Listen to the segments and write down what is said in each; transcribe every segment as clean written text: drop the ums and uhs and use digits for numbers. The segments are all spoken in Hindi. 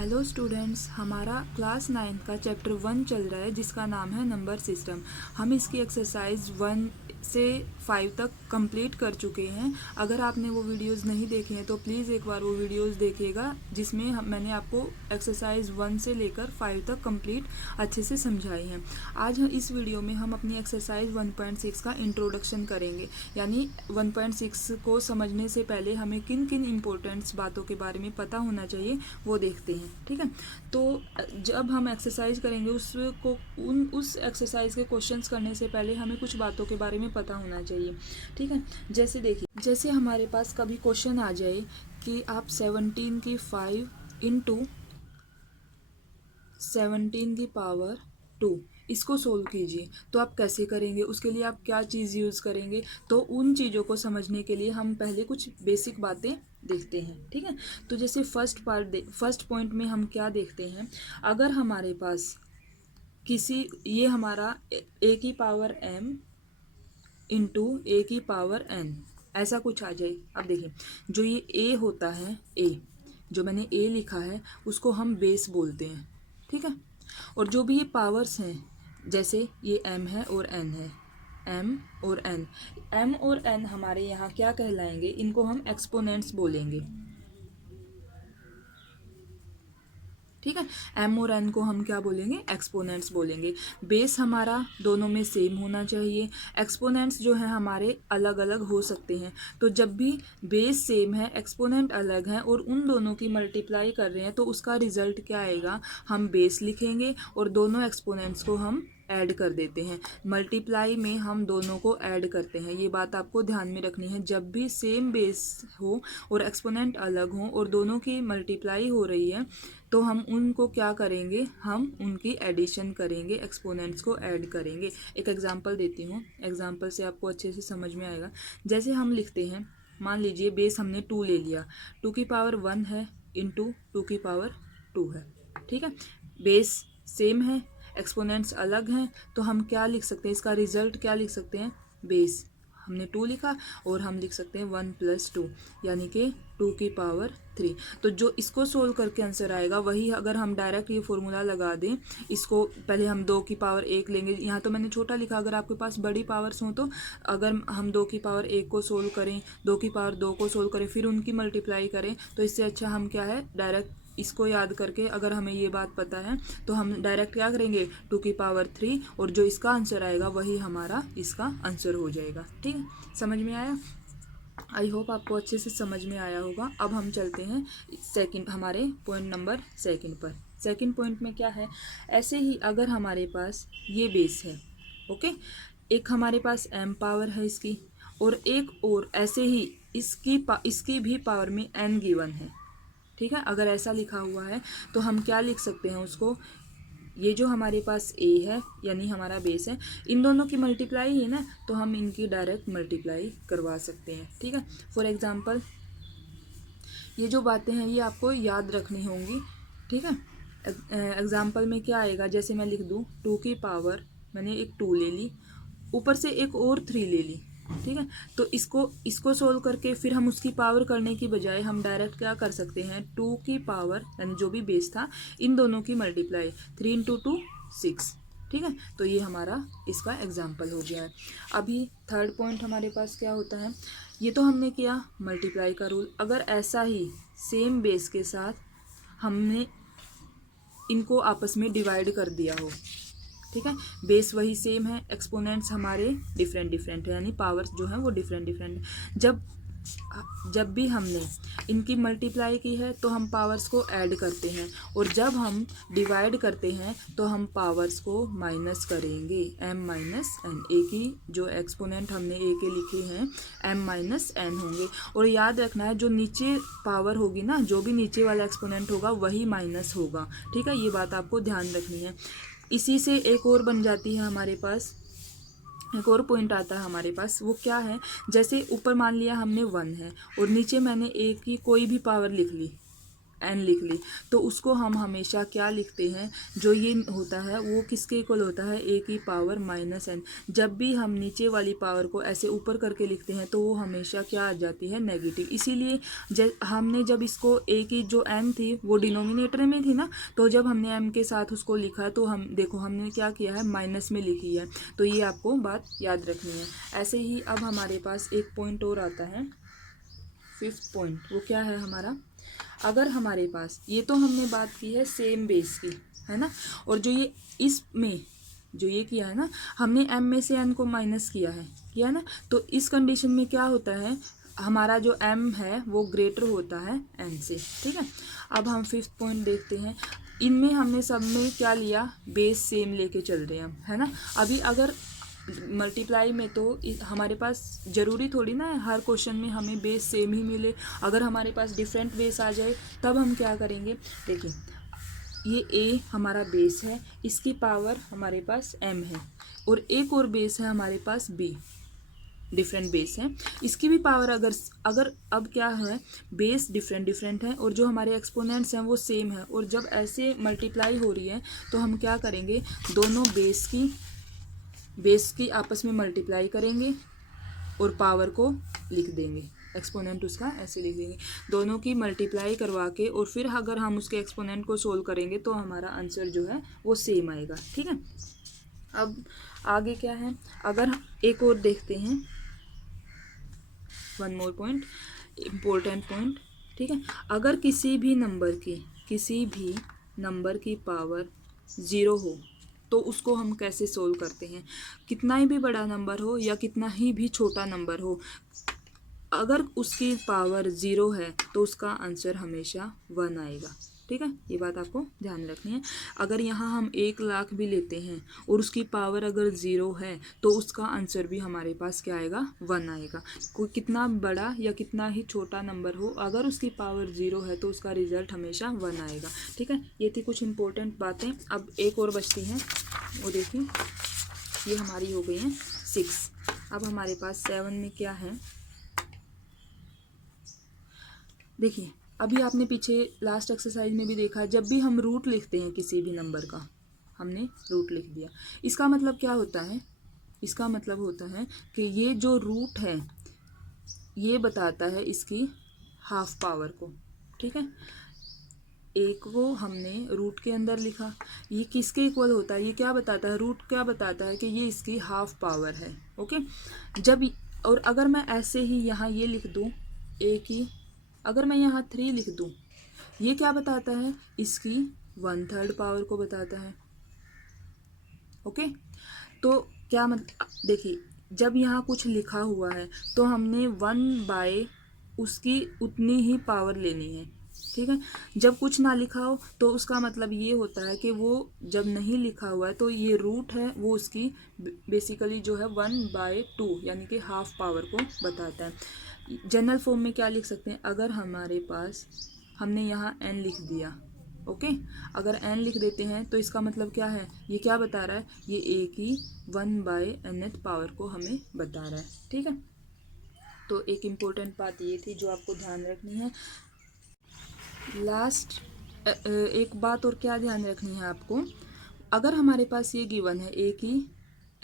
हेलो स्टूडेंट्स, हमारा क्लास 9 का चैप्टर 1 चल रहा है जिसका नाम है नंबर सिस्टम। हम इसकी एक्सरसाइज 1 से 5 तक कंप्लीट कर चुके हैं। अगर आपने वो वीडियोस नहीं देखे हैं तो प्लीज़ एक बार वो वीडियोस देखिएगा जिसमें मैंने आपको एक्सरसाइज 1 से लेकर 5 तक कंप्लीट अच्छे से समझाई हैं। आज इस वीडियो में हम अपनी एक्सरसाइज 1.6 का इंट्रोडक्शन करेंगे, यानी 1.6 को समझने से पहले हमें किन किन इम्पोर्टेंट्स बातों के बारे में पता होना चाहिए वो देखते हैं। ठीक है, तो जब हम एक्सरसाइज करेंगे उस एक्सरसाइज के क्वेश्चंस करने से पहले हमें कुछ बातों के बारे में पता होना चाहिए। ठीक है, जैसे देखिए, जैसे हमारे पास कभी क्वेश्चन आ जाए कि आप 17 की 5 इंटू 17 की पावर 2 इसको सोल्व कीजिए, तो आप कैसे करेंगे, उसके लिए आप क्या चीज़ यूज़ करेंगे। तो उन चीज़ों को समझने के लिए हम पहले कुछ बेसिक बातें देखते हैं। ठीक है, तो जैसे फर्स्ट पॉइंट में हम क्या देखते हैं, अगर हमारे पास ये हमारा ए की पावर m इंटू ए की पावर n ऐसा कुछ आ जाए। अब देखिए, जो ये a होता है, जो मैंने a लिखा है उसको हम बेस बोलते हैं। ठीक है, और जो भी ये पावर्स हैं, जैसे ये m है और n है, m और n हमारे यहाँ क्या कहलाएंगे, इनको हम एक्सपोनेंट्स बोलेंगे। ठीक है, m और n को हम क्या बोलेंगे, एक्सपोनेंट्स बोलेंगे। बेस हमारा दोनों में सेम होना चाहिए। एक्सपोनेंट्स जो है हमारे अलग अलग हो सकते हैं, तो जब भी बेस सेम है, एक्सपोनेंट अलग है और उन दोनों की मल्टीप्लाई कर रहे हैं तो उसका रिजल्ट क्या आएगा, हम बेस लिखेंगे और दोनों एक्सपोनेंट्स को हम ऐड कर देते हैं। मल्टीप्लाई में हम दोनों को ऐड करते हैं, ये बात आपको ध्यान में रखनी है। जब भी सेम बेस हो और एक्सपोनेंट अलग हो और दोनों की मल्टीप्लाई हो रही है तो हम उनको क्या करेंगे, हम उनकी एडिशन करेंगे, एक्सपोनेंट्स को ऐड करेंगे। एक एग्जांपल देती हूँ, एग्जांपल से आपको अच्छे से समझ में आएगा। जैसे हम लिखते हैं, मान लीजिए बेस हमने 2 ले लिया, 2 की पावर 1 है इंटू 2 की पावर 2 है। ठीक है, बेस सेम है, एक्सपोनेंट्स अलग हैं, तो हम क्या लिख सकते हैं, इसका रिजल्ट क्या लिख सकते हैं, बेस हमने 2 लिखा और हम लिख सकते हैं 1 + 2 यानी कि 2 की पावर 3। तो जो इसको सोल्व करके आंसर आएगा वही, अगर हम डायरेक्ट ये फॉर्मूला लगा दें, इसको पहले हम 2 की पावर 1 लेंगे, यहाँ तो मैंने छोटा लिखा, अगर आपके पास बड़ी पावर्स हों तो अगर हम 2 की पावर 1 को सोल्व करें, 2 की पावर 2 को सोल्व करें, फिर उनकी मल्टीप्लाई करें, तो इससे अच्छा हम क्या है, डायरेक्ट इसको याद करके, अगर हमें ये बात पता है तो हम डायरेक्ट क्या करेंगे, 2 की पावर 3 और जो इसका आंसर आएगा वही हमारा इसका आंसर हो जाएगा। ठीक है, समझ में आया? आई होप आपको अच्छे से समझ में आया होगा। अब हम चलते हैं हमारे पॉइंट नंबर सेकंड पर। सेकंड पॉइंट में क्या है, ऐसे ही अगर हमारे पास ये बेस है, ओके, एक हमारे पास m पावर है इसकी, और एक और ऐसे ही इसकी भी पावर में n गिवन है। ठीक है, अगर ऐसा लिखा हुआ है तो हम क्या लिख सकते हैं उसको, ये जो हमारे पास a है यानी हमारा बेस है, इन दोनों की मल्टीप्लाई है ना, तो हम इनकी डायरेक्ट मल्टीप्लाई करवा सकते हैं। ठीक है, फॉर एग्जांपल ये जो बातें हैं ये आपको याद रखनी होंगी। ठीक है, एग्जांपल में क्या आएगा, जैसे मैं लिख दूँ 2 की पावर, मैंने एक 2 ले ली, ऊपर से एक और 3 ले ली। ठीक है, तो इसको सोल्व करके फिर हम उसकी पावर करने की बजाय हम डायरेक्ट क्या कर सकते हैं, 2 की पावर यानी जो भी बेस था इन दोनों की मल्टीप्लाई, 3 × 2 6। ठीक है, तो ये हमारा इसका एग्जाम्पल हो गया है। अभी थर्ड पॉइंट हमारे पास क्या होता है, ये तो हमने किया मल्टीप्लाई का रूल। अगर ऐसा ही सेम बेस के साथ हमने इनको आपस में डिवाइड कर दिया हो, ठीक है, बेस वही सेम है, एक्सपोनेंट्स हमारे डिफरेंट डिफरेंट है, यानी पावर्स जो हैं वो डिफरेंट डिफरेंट। जब भी हमने इनकी मल्टीप्लाई की है तो हम पावर्स को ऐड करते हैं, और जब हम डिवाइड करते हैं तो हम पावर्स को माइनस करेंगे, m - n। ए की जो एक्सपोनेंट हमने ए के लिखे हैं m - n होंगे, और याद रखना है जो नीचे पावर होगी ना, जो भी नीचे वाला एक्सपोनेंट होगा वही माइनस होगा। ठीक है, ये बात आपको ध्यान रखनी है। इसी से एक और बन जाती है हमारे पास, एक और पॉइंट आता है हमारे पास, वो क्या है, जैसे ऊपर मान लिया हमने 1 है और नीचे मैंने a की कोई भी पावर लिख ली, n लिख ली, तो उसको हम हमेशा क्या लिखते हैं, जो ये होता है वो किसके इक्वल होता है, a की पावर माइनस n। जब भी हम नीचे वाली पावर को ऐसे ऊपर करके लिखते हैं तो वो हमेशा क्या आ जाती है, नेगेटिव। इसीलिए हमने जब इसको a की जो m थी वो डिनोमिनेटर में थी ना, तो जब हमने m के साथ उसको लिखा तो हम देखो हमने क्या किया है, माइनस में लिखी है। तो ये आपको बात याद रखनी है। ऐसे ही अब हमारे पास एक पॉइंट और आता है, 5th पॉइंट। वो क्या है हमारा, अगर हमारे पास ये तो हमने बात की है सेम बेस की, है ना, और जो ये इसमें जो ये किया है ना, हमने m में से n को माइनस किया है ना, तो इस कंडीशन में क्या होता है, हमारा जो m है वो ग्रेटर होता है n से। ठीक है, अब हम 5th पॉइंट देखते हैं। इनमें हमने सब में क्या लिया, बेस सेम लेके चल रहे हैं हम, है ना। अभी अगर मल्टीप्लाई में तो हमारे पास ज़रूरी थोड़ी ना है हर क्वेश्चन में हमें बेस सेम ही मिले। अगर हमारे पास डिफरेंट बेस आ जाए तब हम क्या करेंगे, देखिए ये a हमारा बेस है, इसकी पावर हमारे पास m है, और एक और बेस है हमारे पास b, डिफरेंट बेस है, इसकी भी पावर अगर अब क्या है, बेस डिफरेंट है और जो हमारे एक्सपोनेंट्स हैं वो सेम है, और जब ऐसे मल्टीप्लाई हो रही है तो हम क्या करेंगे, दोनों बेस की आपस में मल्टीप्लाई करेंगे और पावर को लिख देंगे, एक्सपोनेंट उसका ऐसे लिख देंगे, दोनों की मल्टीप्लाई करवा के, और फिर अगर हम उसके एक्सपोनेंट को सोल्व करेंगे तो हमारा आंसर जो है वो सेम आएगा। ठीक है, अब आगे क्या है, अगर एक और देखते हैं, one more point, important point. ठीक है, अगर किसी भी नंबर की पावर 0 हो तो उसको हम कैसे सोल्व करते हैं, कितना ही भी बड़ा नंबर हो या कितना ही भी छोटा नंबर हो, अगर उसकी पावर 0 है तो उसका आंसर हमेशा 1 आएगा। ठीक है, ये बात आपको ध्यान रखनी है। अगर यहाँ हम 1 लाख भी लेते हैं और उसकी पावर अगर 0 है तो उसका आंसर भी हमारे पास क्या आएगा, 1 आएगा। कोई कितना बड़ा या कितना ही छोटा नंबर हो, अगर उसकी पावर 0 है तो उसका रिजल्ट हमेशा 1 आएगा। ठीक है, ये थी कुछ इंपॉर्टेंट बातें। अब एक और बचती हैं, वो देखिए, ये हमारी हो गई हैं 6। अब हमारे पास 7 में क्या है, देखिए अभी आपने पीछे लास्ट एक्सरसाइज में भी देखा, जब भी हम रूट लिखते हैं किसी भी नंबर का, हमने रूट लिख दिया, इसका मतलब क्या होता है, इसका मतलब होता है कि ये जो रूट है ये बताता है इसकी हाफ पावर को। ठीक है, एक को हमने रूट के अंदर लिखा, ये किसके इक्वल होता है, ये क्या बताता है, रूट क्या बताता है कि ये इसकी हाफ पावर है। ओके, और अगर मैं ऐसे ही यहाँ ये लिख दूँ a की, अगर मैं यहाँ 3 लिख दूँ, ये क्या बताता है, इसकी 1/3 पावर को बताता है। ओके, तो क्या देखिए, जब यहाँ कुछ लिखा हुआ है तो हमने 1/, उसकी उतनी ही पावर लेनी है। ठीक है, जब कुछ ना लिखा हो तो उसका मतलब ये होता है कि वो जब नहीं लिखा हुआ है तो ये रूट है वो उसकी बेसिकली जो है 1/2 यानी कि हाफ पावर को बताता है। जनरल फॉर्म में क्या लिख सकते हैं, अगर हमारे पास हमने यहाँ n लिख दिया, ओके, अगर n लिख देते हैं तो इसका मतलब क्या है, ये क्या बता रहा है, ये a की 1/nth पावर को हमें बता रहा है। ठीक है, तो एक इम्पोर्टेंट बात ये थी जो आपको ध्यान रखनी है। लास्ट एक बात और क्या ध्यान रखनी है आपको, अगर हमारे पास ये गिवन है a की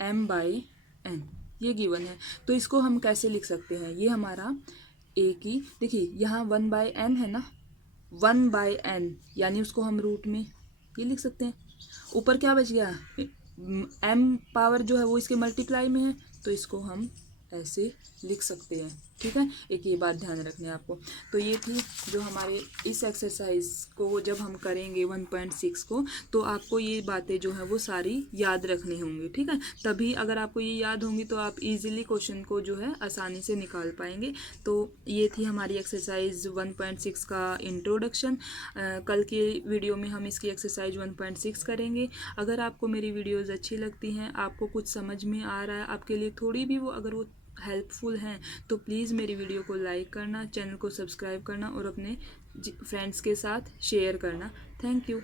m/n, ये गिवन है, तो इसको हम कैसे लिख सकते हैं, ये हमारा a की, देखिए यहाँ 1/n है ना, 1/n यानी उसको हम रूट में ये लिख सकते हैं, ऊपर क्या बच गया, m पावर जो है वो इसके मल्टीप्लाई में है, तो इसको हम ऐसे लिख सकते हैं। ठीक है, एक ये बात ध्यान रखनी है आपको। तो ये थी जो हमारे इस एक्सरसाइज को जब हम करेंगे 1.6 को, तो आपको ये बातें जो है वो सारी याद रखनी होंगी। ठीक है, तभी अगर आपको ये याद होंगी तो आप इजीली क्वेश्चन को जो है आसानी से निकाल पाएंगे। तो ये थी हमारी एक्सरसाइज 1.6 का इंट्रोडक्शन। कल के वीडियो में हम इसकी एक्सरसाइज 1.6 करेंगे। अगर आपको मेरी वीडियोज़ अच्छी लगती हैं, आपको कुछ समझ में आ रहा है, आपके लिए थोड़ी भी वो अगर वो हेल्पफुल हैं, तो प्लीज़ मेरी वीडियो को लाइक करना, चैनल को सब्सक्राइब करना और अपने फ्रेंड्स के साथ शेयर करना। Thank you.